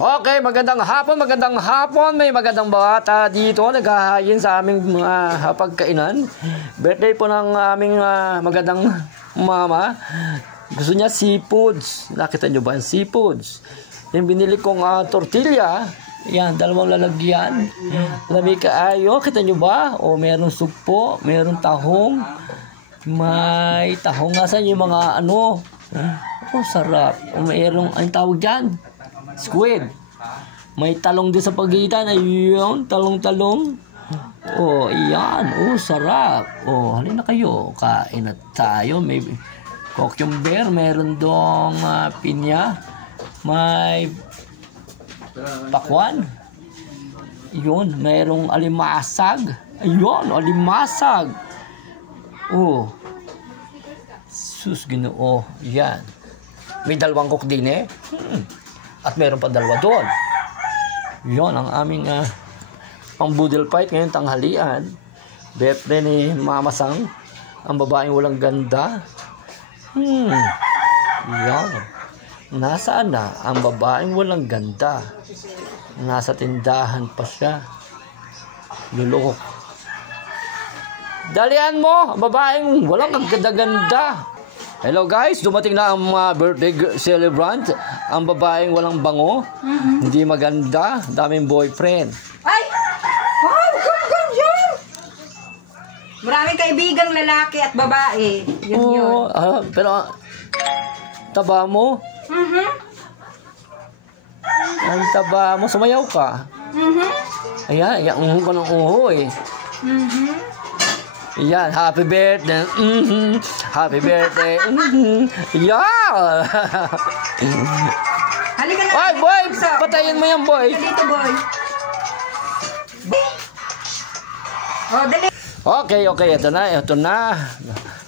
Okay, magandang hapon. May magandang bata dito naghahayin sa aming mga pagkainan. Birthday po ng aming magandang mama. Gusto niya seafoods. Nakita niyo ba yung seafoods? Yung binili kong tortilla. Yan, dalawang lalagyan. Lamig kaayo. Kita niyo ba? O, meron sugpo, meron tahong. May tahong nga sa yung mga ano. Oh, sarap. O, mayroong, anong tawag dyan? Squid. May talong din sa pagitan. Ayun, talong-talong. Oh, iyan. Oh, sarap. Oh, halina kayo. Kain na tayo. May cucumber. Meron dong pinya. May pakwan. Yun. Merong alimasag. Ayun, alimasag. Oh. Sus, Ginoo. Yan. May dalawang cook din eh. At meron pa dalawa doon. Yun ang aming pang boodle fight ngayon tanghalian. Birthday ni Mama Sang. Ang babaeng walang ganda. Yan. Nasaan na ang babaeng walang ganda? Nasa tindahan pa siya. Lulok. Dalian mo, ang babaeng walang ganda-ganda. Hello guys, dumating na ang birthday celebrant. Ang babaeng walang bango, hindi maganda, daming boyfriend. Ay! Wow! Ganda! Maraming kaibigang lalaki at babae. Yun yun. Pero, taba mo? Ang taba mo, sumayaw ka. Ayan, uho ka ng uho eh. Yan, happy birthday. Happy birthday. Yeah. Halika na. Ay, boy, patayin mo yan, boy. Dito, boy. Oh, dali. Okay, ito na.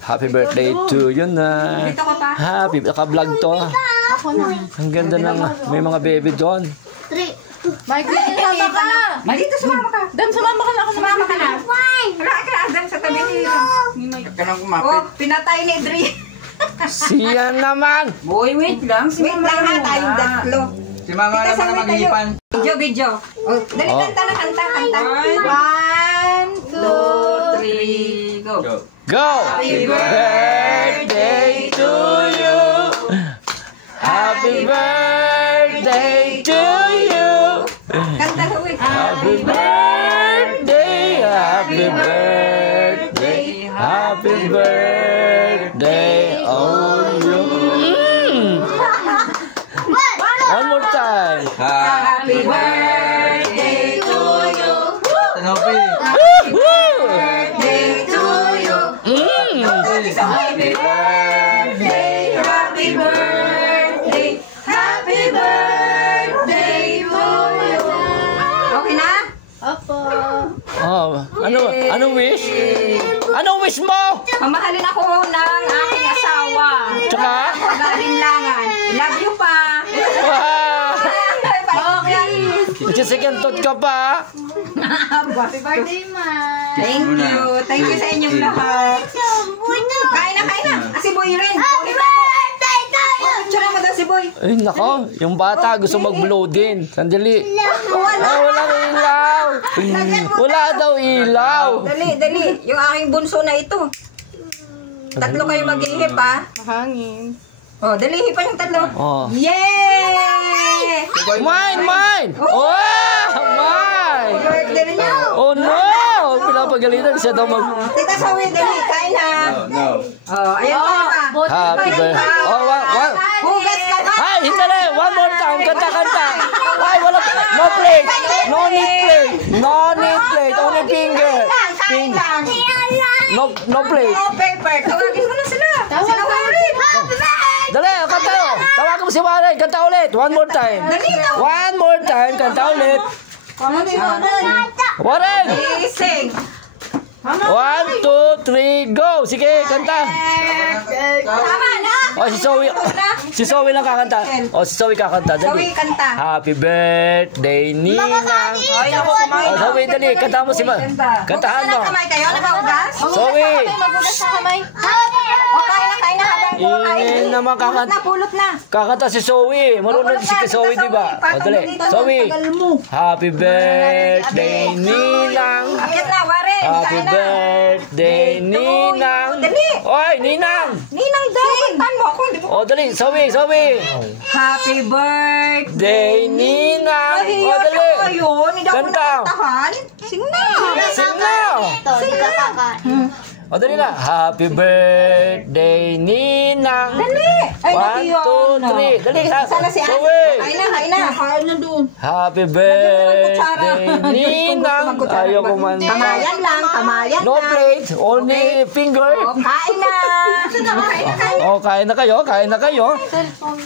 Happy birthday to you na. Dito ka pa. Happy, naka-vlog to. Ang ganda ng, may mga baby doon. Michael, sumama ka! Dito, sumama ka. Dan, sumama ka na ako. Sumama ka na. Wala ka, Dan, sa tabi niyo. Kanang kumapit. Oh, pinatay ni Dre. Siya naman. Boy, wait lang. Wait lang ha, tayong tatlo. Si Mama naman ang mag-iipan. Video. Oh, dali, kanta. 1, 2, 3, go. Go! Happy birthday to you. Happy birthday to you. Kanta ka, wait. Happy birthday, happy birthday, happy birthday, oh you. One more time. Happy birthday to you. Tanopi. Happy birthday to you. Happy birthday, happy birthday, happy birthday to you. Okay na? Opo. Oh, ano wish? Ano wish mo? Mamahalin ako ng aking asawa. Tsaka? Pag-alinlangan. Love you pa. Wow! Okay. Second thought ka pa. Happy birthday, Ma. Thank you. Thank you sa inyong lahat. Kain na. Si Boy rin. Happy birthday to you. Tsura mo daw si Boy. Ay, nako. Yung bata gusto mag-blow din. Sandali. Walang ilaw. Wala daw ilaw. Dali. Yung aking bunso na ito. Tatlo kayo mag-ihip, ha? Mahangin. Oh, dali, hipan yung tatlo. Oh. Yay! Mine! Oh, mine! Birthday niyo. Oh no! Pinapagalitan siya daw mag... Tita Sawi, dali, kain na. No. Oh, ayan pa. Happy birthday. Oh, Hugas ka na. Ay, hintali! One more time! Kanta! Ay, wala... No plate! No need plate! Only finger! Kain lang. No plate! No paper. Tawagin mo na sila. Sila Warren. Dali, kanta! Tawagan mo si Warren! Kanta ulit! One more time! One more time! Kanta ulit! Warren! Sing. 1, 2, 3, go! Sige, kanta! Tama na. Oh, si Zoe lang kakanta. Oh, si Zoe kakanta. Dali. Zoe, kanta. Happy birthday, Ninang. Ay, naku, kumain. Oh, Zoe, dali. Kanta mo si Ma. Kantahan mo. Kamay kayo, nagaugas? Zoe. Magugas na kamay. Oh, kain na habang kumakain. Ingay naman Pulot na. kakanta si Zoe. Marunong si Zoe, di ba? O, dali. Zoe. Happy birthday, Ninang. Akit na, Warren. Happy Kain na. birthday, Ninang. Dali. Oy, Ninang. Ninang daw. Kantan mo ako. Hindi mo. O, dali. Zoe. Happy birthday. Day, Ninang. O, Nahiyo na dali. kayo. Hindi daw ako Kanta. nakantahan. Sing na. Sing na. Ito, di ka kakain. O, dali na. Happy birthday, Ninang. Dali. Ay, 1, nahiyo 2, na. 3. Dali, ha. Sana si Ate. Zoe. Kain na. Kain na doon. Happy kutsara. birthday, Ninang. Ayaw kumanta. Tamayan lang. No plate, only finger. Kain na. O, kain na kayo.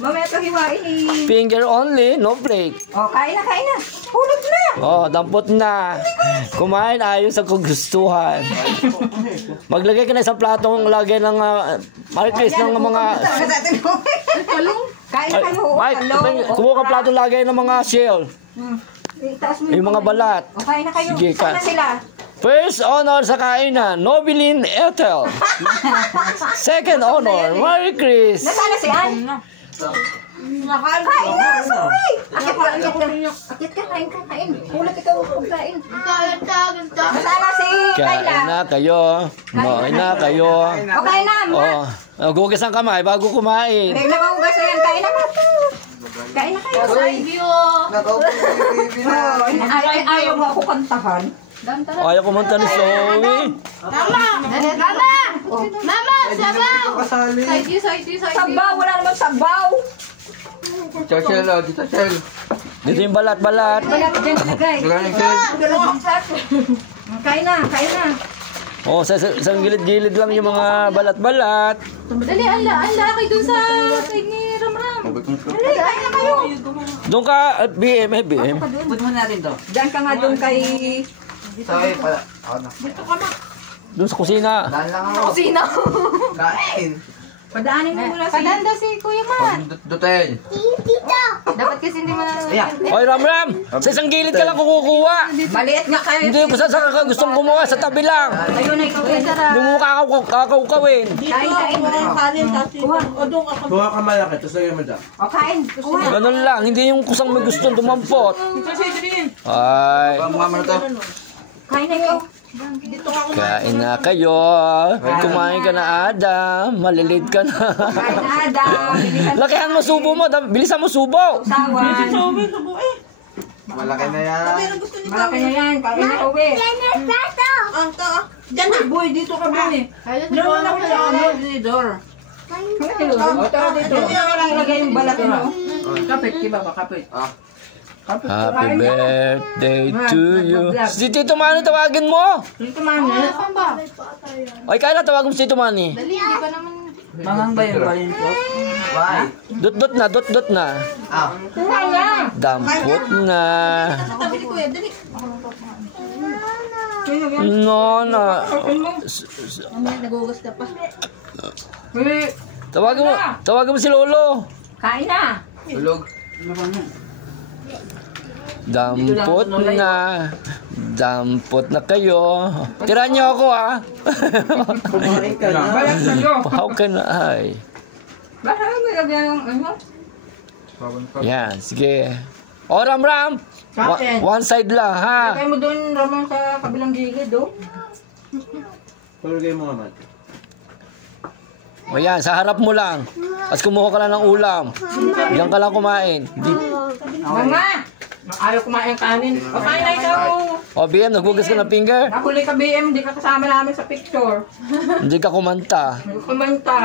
Mamaya ito hiwain eh. Finger only, no plate. Kain na. Hulog na. Oh, dampot na. Kumain ayon sa kagustuhan. Maglagay ka na isang platong lagay ng Marquis ng mga... Kain na kayo. Mike, kumuha ka platong lagay ng mga shell. Itaas mo Yung mga balat. Kain na kayo. Sige, Saan na sila? First honor sa kainan, Nobilin Ethel. Second honor, Marie Chris. Nasaan na si Ann? Kain na, sorry. Akit ka, kain. Hulog ikaw, kain. Nasaan na si Kain Kayla? na kayo. Kain na kayo. Kain na, ma. Oh, gugas ang kamay bago kumain. Hindi na mahugas na yan. Kain na ka. Kain na kayo. Ayaw mo ako kantahan. Ayaw kumanta ni Zoe. Mama! Sabaw! Side you. Sabaw, wala naman sabaw. Chachel, dito Chel. Dito yung balat-balat. Wala ka dyan nilagay. Kain na. Oh, sa gilid-gilid lang yung mga balat-balat. Dali, ang laki dun sa kay ni Ramram. Dali, kain na kayo. Doon ka, BM. Ba't mo natin to? Diyan ka nga doon kay... Sorry pala. Doon sa kusina. Daan lang ako. Sino? Kain. Padaanin mo muna si... Padanda si Kuya Man. Dutel. Dapat kasi hindi mo na... Oy, Ram! Sa isang gilid ka lang kukuha. Maliit nga kayo. Hindi ko sa gustong gumawa, sa tabi lang. Ayun na ikaw. Hindi mo kakawin. Kain. Kuha ka malaki, tapos lagyan mo dyan. Kain. Ganun lang, hindi yung kusang may gustong dumampot. Ay, Mukha mo na to. Kain na ikaw. kain na kayo. Kumain ka na, Adam. Malilate ka na. Kain na, Adam. Lakihan mo subo mo. Bilisan mo subo. Sawan. Malaki na yan. Malaki na yan. Kain na uwi. Diyan na, boy. Dito ka, boy. Diyan na pala ako, Lidor. Tara dito. Ilagay yung balat mo. Kapit, kiba ba? Kapit. Happy birthday to you. Si Tito Manny, tawagin mo. Dito man. Saan ba? Oy, Kayla, tawagin mo si Tito Manny. Dali, hindi pa naman... Mangang ba yun po? Bye. Dot na. Ah. Dampot na. Tabi ni Kuya, dali. No, na. Mamaya nagugas ka pa. Tawagin mo si Lolo. Kain na. Tulog. Dampot na. Dampot na kayo. Tira niyo ako, ha? Kumain ka na. Balat na nyo. How can I? Bakit mo ilagay yung ano? Yan, sige. O, Ram. One side lang, ha? Ilagay mo doon, Ramon, sa kabilang gilid, oh. Palagay mo naman. O yan, sa harap mo lang. Tapos kumuha ka lang ng ulam. Diyan ka lang kumain. Mama! Ayaw kumain ng kanin. Pakain na ikaw. O, BM, nagbugas ka ng finger? Nakuli ka, BM. Hindi ka kasama namin sa picture. Hindi ka kumanta. Hindi kumanta.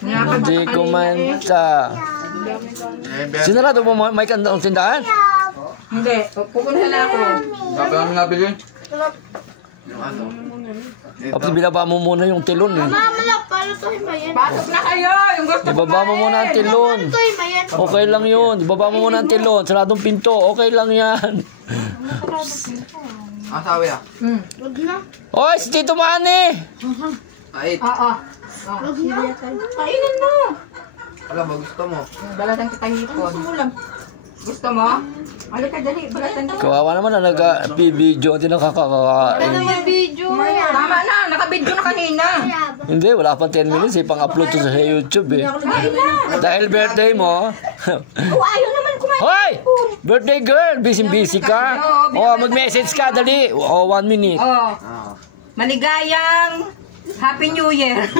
Hindi kumanta. Sinarado mo may kandang tindahan? Hindi. Pupunta na ako. Sabi namin nabili. Tapos binaba mo muna yung tilon, eh. Mamalak, paano to himayin? Pasok na kayo. Yung gusto Ibaba mo muna ang tilon. Paano to himayin? Okay lang yun. Ibaba mo muna ang tilon. Saradong pinto. Okay lang yan. Asawi ah. Wag na. Oy, si Tito Manny! Ait. Oo. Wag na. Kainin mo. Alam mo, gusto mo. Balatan kita ngipon. Gusto mo? Halika, dali. Balatan ko. Kawawa naman na nag-video. Hindi nakakakain. Video. Tama na. Nakabidyo na kanina. Hindi, wala pang 10 minutes. Pang-upload to sa YouTube eh. Dahil birthday mo. Ayaw naman kumain. Hoy! Birthday girl! Busy ka. Oh, mag-message ka. Dali. Oh, 1 minute. Oh. Maligayang Happy New Year.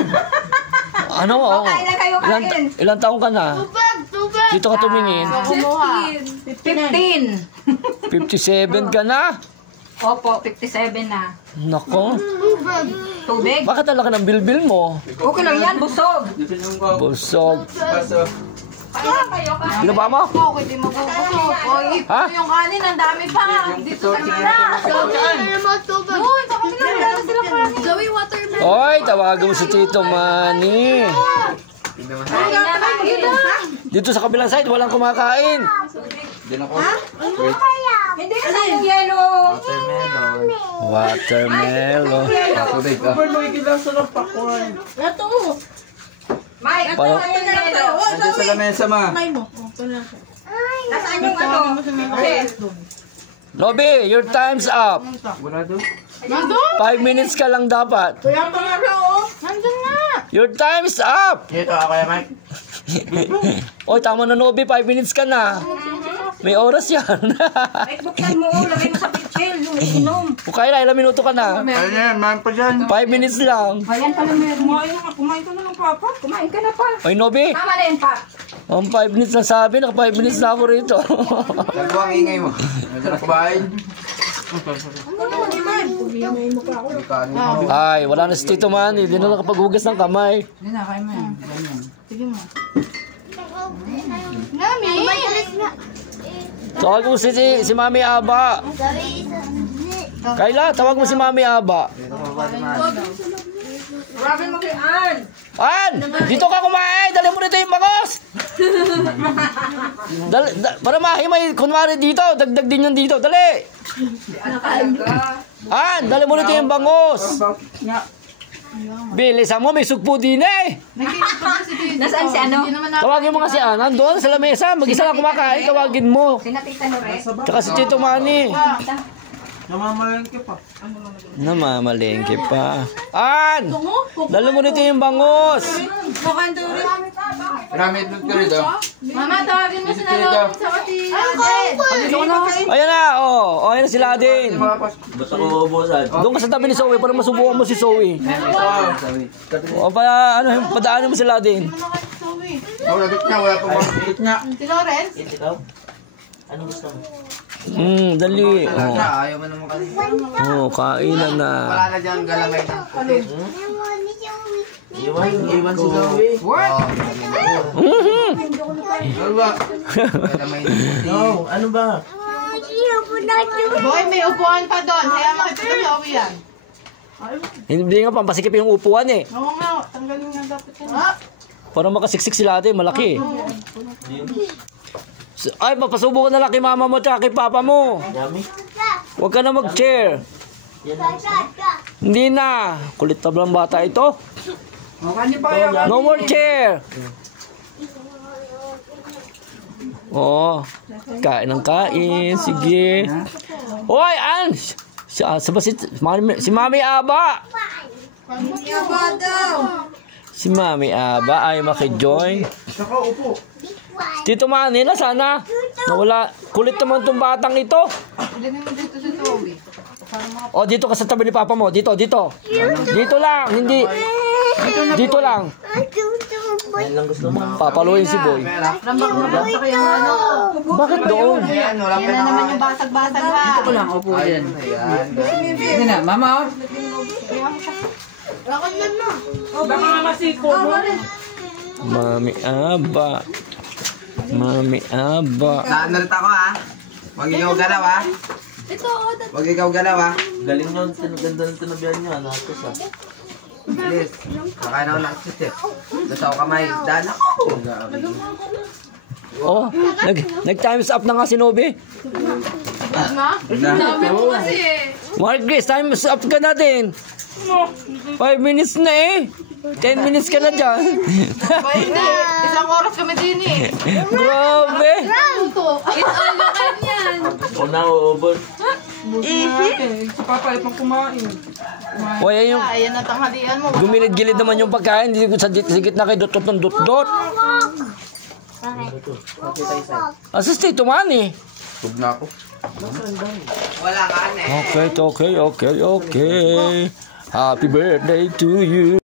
Ano? Oh, Kain na kayo, kain. Ilang taong ka na? Dito ka tumingin. 15. 57 ka na? Opo, 57 na. Nako. Tubig? Bakit talaka ng bilbil mo? Okay lang yan, busog. Busog. Kaya kayo ka. Sino ba mo? Okay, di magbubuso. Oy, Ha? yung kanin, ang dami pa. Dito sa kanila. Uy, sa kanila. Meron sila parang. Zoe, watermelon. Oy, tawagan mo si Tito Manny. Dito sa kabilang side, walang kumakain. Diyan ako. Hindi ka yung yellow. Watermelon. Tubig ah. Pero ikilang sarap pakwan. Mike, Parang- yung yellow. Nandiyan sa lamesa ma. Nasaan yung ano? Okay. Lobby, your time's up. Wala doon. 5 minutes ka lang dapat. Nandun nga. Your time's up. Ito ako ya, Mike. Oy, tama na, Lobby. 5 minutes ka na. May oras yan. Mike, buksan mo. Lagay mo sa pitchel. Yung inom. Okay na, ilang minuto ka na. Ano yan, man pa dyan. 5 minutes lang. Ayan pala meron. Kumain ka na ng papa. Kumain ka na pa. Oy, Nobi. Tama na yun, pa. Ang 5 minutes lang sabi, naka 5 minutes na ako rito. Nagbo ang ingay mo. Masarap kumain. Ay, wala na si Tito Manny. Hindi na nakapaghugas ng kamay. Nami. Tawag mo si Mami Aba. Kayla, tawag mo si Mami Aba. Grabe mo kay Ann. An! Dito ka kumain! Dali mo rito yung bangos! Para mahimay, kunwari dito, dagdag din yung dito. Dali! An! Dali mo rito yung bangos! Bilisan mo, may sugpo din eh! Nasaan si ano? Tawagin mo kasi An, doon sa lamesa, mag-isa lang kumakain, tawagin mo. Sinatita no rin. Tsaka si Tito Manny. Namamalengke pa. Namamalengke pa. An! Dali mo rito yung bangos! Marami doon ka rito. Mama, tawagin mo si Nalawin sa kati. Ayan na, oh. Ayan na sila din. Basta ko ubusan. Doon ka sa tabi ni Zoe para masubukan mo si Zoe. O pa, ano, padaanin mo sila din. Wala gitna, wala pa mga gitna. Si Lawrence? Dali. Oh. Ayaw mo naman kasi. Oh, kainan na. Wala na dyan galamay na. Iwan si Zoe. Wala. Galamay na. No, ano ba? Boy, may upuan pa doon. Kaya makita ko Zoe yan. Hindi nga pampasikip yung upuan eh. Oo nga, tanggalin nga dapat yan. Para makasiksik sila din, malaki. Ay, papasubo ka na lang kay mama mo at kay papa mo. Huwag ka na mag-chair. Hindi na. Kulit na lang bata ito. No more chair. Oh, kain ng kain. Sige. Hoy, An! Si Mami Aba. Si Mami Aba ay makijoin. Saka upo. Tito Manny, sana nawala. Kulit naman itong batang ito. Ilagay mo dito si Zoe. O, dito ka sa tabi ni papa mo. Dito. Dito lang, hindi. Dito lang. Papaluin si Boy. Rambak sa kaya ano. Bakit doon? Ayan, wala pa Yan na naman yung basag-basag ha. Ito lang, upo yan. Ayan. Hindi na, mama. Mami Aba. Mami Aba. Naanalit ako ha. Huwag ikaw galaw ha. Huwag ikaw galaw ha. Galing yun, ganda ng tinabihan niya. Natos ah. Please. Kakain ako ng sisip. Dasaw kamay. Daan ako. Oh, nag-times up na nga si Nobe. Dami mo kasi eh. Mark Grace, times up ka na din. 5 minutes na eh. 10 minutes ka na dyan. Hindi. Isang oras kami din eh. Grabe. It's all you can yan. Ako na, uubos. Si Papa ay pang kumain. O, yan yung Ayan na tanghalian mo. gumilid-gilid naman yung pagkain. Hindi ko sa gitna kay dot ng dot. Asas Tito Manny. Tug na ako. Wala ka, Okay. Happy birthday to you.